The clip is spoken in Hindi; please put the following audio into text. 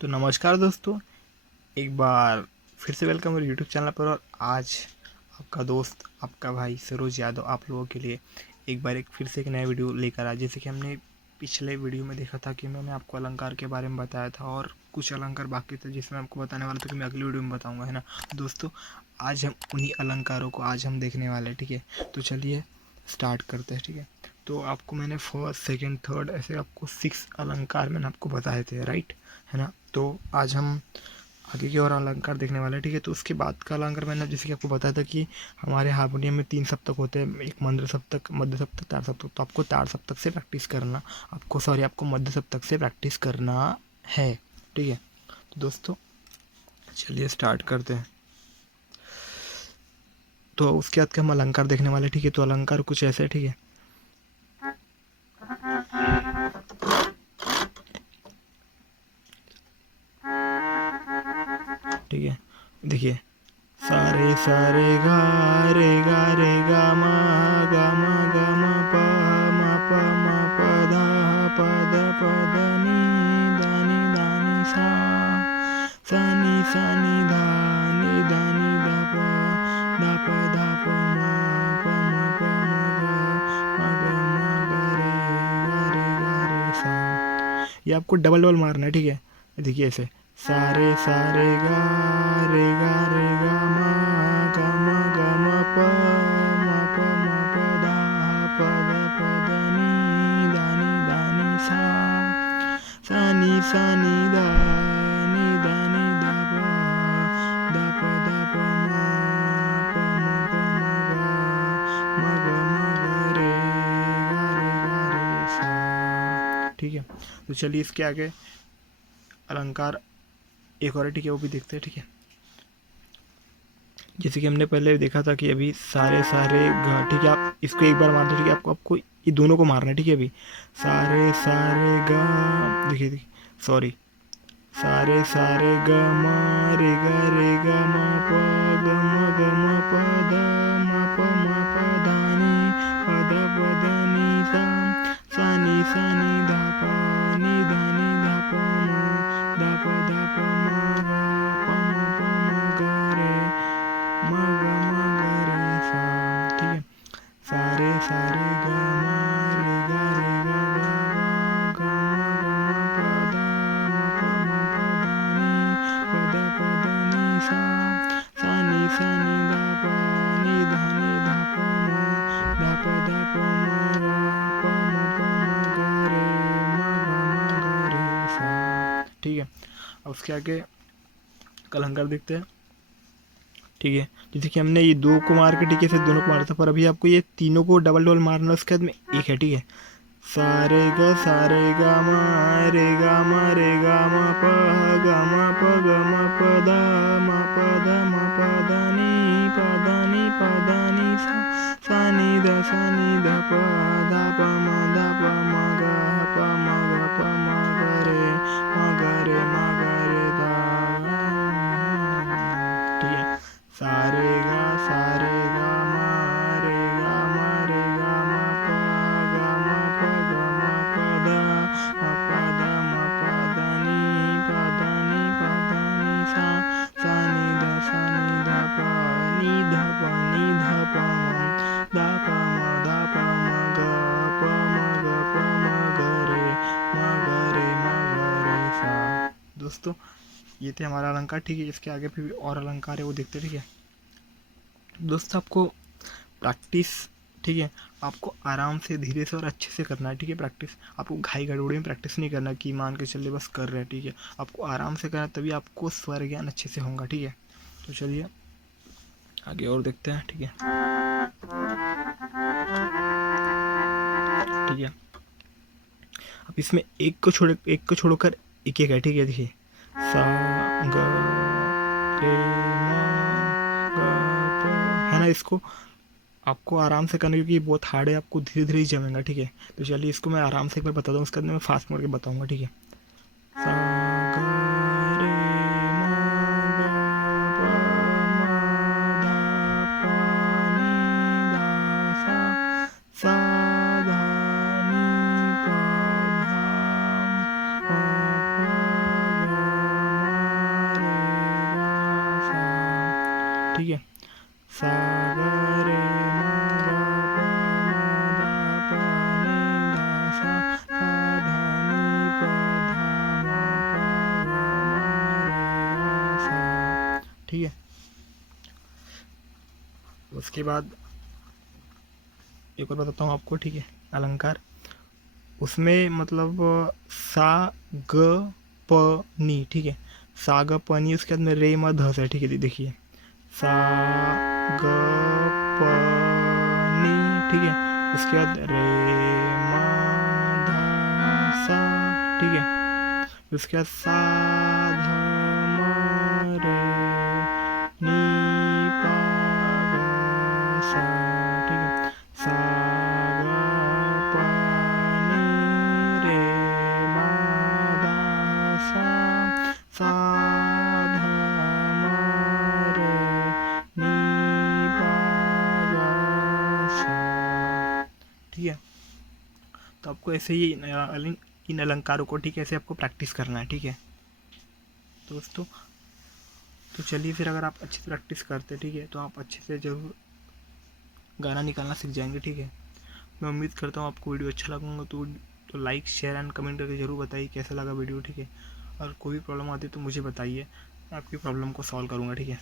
तो नमस्कार दोस्तों, एक बार फिर से वेलकम मेरे यूट्यूब चैनल पर। और आज आपका दोस्त, आपका भाई सरोज यादव आप लोगों के लिए एक फिर से एक नया वीडियो लेकर आया। जैसे कि हमने पिछले वीडियो में देखा था कि मैंने आपको अलंकार के बारे में बताया था और कुछ अलंकार बाकी थे जिसमें आपको बताने वाला था कि मैं अगली वीडियो में बताऊंगा, है ना। दोस्तों, आज हम उन्हीं अलंकारों को आज हम देखने वाले हैं, ठीक है। तो चलिए स्टार्ट करते हैं, ठीक है। तो आपको मैंने फर्स्ट सेकंड थर्ड ऐसे आपको 6 अलंकार मैंने आपको बताए थे, राइट, है ना। तो आज हम आगे की और अलंकार देखने वाले हैं, ठीक है। तो उसके बाद का अलंकार मैंने जैसे कि आपको बताया था कि हमारे हारमोनियम में 3 सप्तक होते हैं, एक मंद्र सप्तक, मध्य सप्तक, तार सप्तक। तो आपको तार सप्तक से प्रैक्टिस करना, आपको मध्य सप्तक से प्रैक्टिस करना है, ठीक है। तो दोस्तों चलिए स्टार्ट करते हैं। तो उसके बाद के हम अलंकार देखने वाले, ठीक है। तो अलंकार कुछ ऐसे है, ठीक है। ठीक है, देखिए, सारे सारे गा रे गा मा प दा नि सा नि धा नि धा प गा रे सा। ये आपको डबल डबल मारना है, ठीक है। देखिए ऐसे, सारे सारे गा रे गा मा प दा नि सा नि धा प गा रे सा, ठीक है। तो चलिए इसके आगे अलंकार एक और है, ठीक है, वो भी देखते हैं, ठीक है। जैसे कि हमने पहले देखा था कि अभी सारे सारे गा, ठीक है। आप इसको एक बार मारते, ठीक है। आपको ये दोनों को मारना है, ठीक है। अभी सारे सारे गा, देखिए देखिए, सॉरी, सारे सारे ग रे ग म प दा नि सा नि धा धा प म ग रे सा, ठीक है। सारे सारे ग रे ग म प दा नि सा नि धा प म ग रे सा, ठीक है। अब उसके आगे कलंकार देखते हैं, ठीक है। जैसे कि हमने ये दो को मार के, ठीक है, से दोनों को मारा था, पर अभी आपको ये तीनों को डबल डबल मारना है। उसके बाद में एक है, ठीक है। सारे गा मा प दा नि सा नि धा प म ग रे धा, ठीक है। सारे गा मा प दा नि सा नि धा प म ग रे सा। दोस्तों, ये थे हमारा अलंकार, ठीक है। इसके आगे भी और अलंकार है, वो देखते हैं, ठीक है। दोस्तों, आपको प्रैक्टिस, ठीक है, आपको आराम से, धीरे से और अच्छे से करना है, ठीक है। प्रैक्टिस आपको घाई गड़बड़ी में प्रैक्टिस नहीं करना कि मान के चलिए बस कर रहे हैं, ठीक है। आपको आराम से करना, तभी आपको स्वर ज्ञान अच्छे से होगा, ठीक है। तो चलिए आगे और देखते हैं, ठीक है, ठीक है। अब इसमें एक को छोड़कर एक एक है, ठीक है। देखिए, सा ग रे ग प, है ना। इसको आपको आराम से करना, क्योंकि बहुत हार्ड है, आपको धीरे धीरे ही जमेगा, ठीक है। तो चलिए इसको मैं आराम से एक बार बता दूँ, उसके बाद मैं फास्ट मोड़ के बताऊंगा, ठीक है। सा ग रे ग धा सा धा नि धा ठीक है। सा ग रे म ग प म ध प नि धा सा धा नि प धा म प ग म रे गा सा। ठीक है। उसके बाद एक और बताता हूँ आपको, ठीक है, अलंकार। उसमें मतलब सा ग प नी, ठीक है, सा ग प नी, उसके बाद में रे म ध से, ठीक है, देखिए सा ग प नी, ठीक है, उसके बाद रे म ध सा, ठीक है, उसके बाद सा ध म रे नी पा ग सा, ठीक है, सा ग प नी रे म ध सा, सा ध म रे नी पा ग सा। ठीक है। तो आपको ऐसे ही इन अलंकारों को, ठीक है, ऐसे आपको प्रैक्टिस करना है। ठीक है दोस्तों, तो चलिए फिर, अगर आप अच्छी से प्रैक्टिस करते, ठीक है, तो आप अच्छे से ज़रूर गाना निकालना सीख जाएंगे। ठीक है। मैं उम्मीद करता हूँ आपको वीडियो अच्छा लगूंगा, तो लाइक शेयर एंड कमेंट करके ज़रूर बताइए कैसा लगा वीडियो। ठीक है। और कोई भी प्रॉब्लम आती है तो मुझे बताइए, मैं आपकी प्रॉब्लम को सॉल्व करूँगा। ठीक है।